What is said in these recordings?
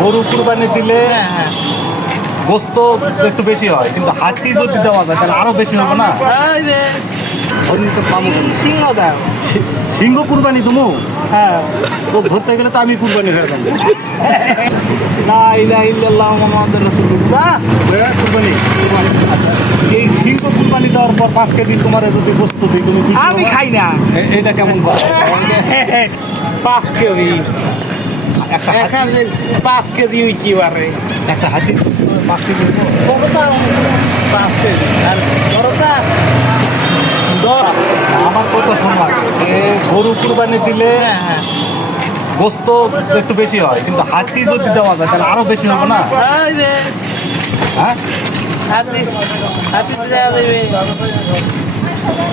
গরু কুরবানি দিলে গোস্ত একটু বেশি হয়, কিন্তু হাতি যদি দেওয়া যায় তাহলে আরো বেশি হবে না? হরিণ তো পাবো কেন? সিংহ দাও। সিংহ কুরবানি তুমি? হ্যাঁ, তো ধরতে গেলে তো আমি কুরবানি হয়ে যাবো। লা ইলাহা ইল্লাল্লাহ মুহাম্মাদুর রাসূলুল্লাহ। কুরবানি আচ্ছা, এই সিংহ কুরবানি দেওয়ার পর 5 কেজি তোমার যদি গোস্ত দিই তুমি খুশি আমি হবা? খাই না। এটা কেমন কথা? 5 কেজি একটা হাতি- এখানে 5 কেজি উঠতে পারে। একটা হাতি 5 কেজি হবো? কতটা? 5 কেজি আর বড়টা 10। আমার কথা শোনা, গরু কুরবানি দিলে গোস্ত একটু বেশি হয়, কিন্তু হাতি যদি দেওয়া যায় তাহলে আরো বেশি হবে না? এই যে হ্যাঁ হাতি হাতি দেয়া দেবে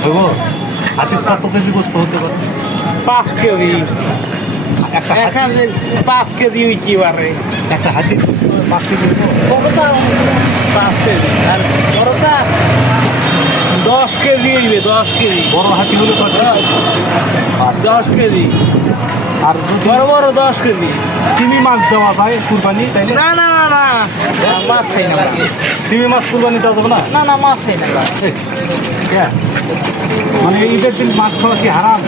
দেবো। হাতির কত কেজি গোস্ত হতে পারে? 5 কেজি একটা হাতি- এখানে 5 কেজি উঠতে পারে। একটা হাতি 5 কেজি হবো? কতটা? 5 কেজি আর বড়টা 10 কেজি হইবে। 10 কেজি বড় হাতি হলে কত? 10 কেজি আর যদি বড় বড় 10 কেজি। তিমি মাছ দেওয়া যায় কুরবানি তাইলে? না না না না মাছ খাই না। তিমি মাছ কুরবানি দেওয়া যাবে না? না না মাছ খাই না। এই, কে? মানে ঈদের দিন মাছ খাওয়া কি হারাম?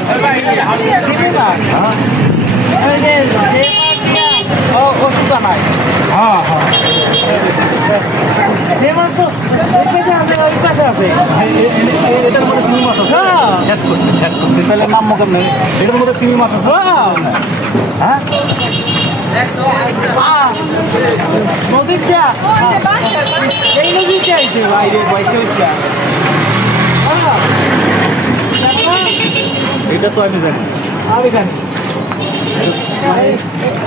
হ্যাঁ ওষুধ নাই হ্যাঁ হ্যাঁ। যে মাছ তো ওই পাশে আছে, ওই পাশে আছে। এটার মধ্যে তিমি মাছ আছে? হ্যাঁ। শেষ করতে তাহলে নাম মগর নেই। এটার মধ্যে তিমি মাছ আছে? হ্যাঁ নদীটা এই নদীটা আইছে বাইরে বাইকে এটা তো আমি জানি। আমি জানি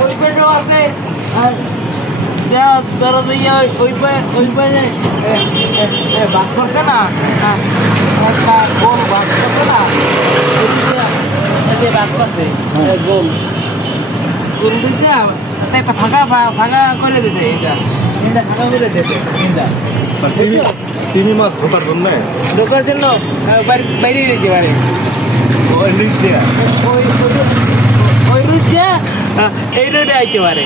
ওই পাশে আছে আর যা ধরো ইয়ে ওই পাশে বাস করছে না, একটা গোল বাস করছে না, বাস করছে গোল গোল দিতে একটা ফাঁকা ফাঁকা করে দিতে, এটা এটা ফাঁকা করে দিতে এটা তিমি মাছ ঢোকার জন্য ঢোকার জন্য বাইরে দিতে পারে। ওই লিস্ট দেয়া। ওই ওই রুটে এই রোডে আইতে পারে।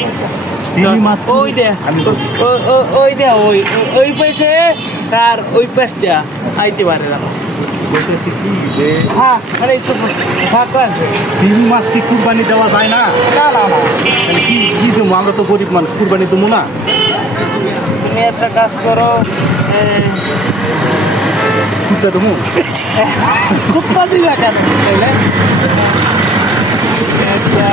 তিমি মাছ ওইটা আমি ওইটা ওই ওই পাশে আর ওই পাশটা আইতে পারে না। বলতেছি কি যে হ্যাঁ মানে একটু ফাঁকা আছে। তিমি মাছ কি কুরবানি দেওয়া যায় না? না না না তাহলে কি কি দেবো? আমরা তো গরিব মানুষ, কুরবানি দেবো না? তুমি একটা কাজ করো, কুত্তা দেবো? কুত্তা দিবা কেন? একটা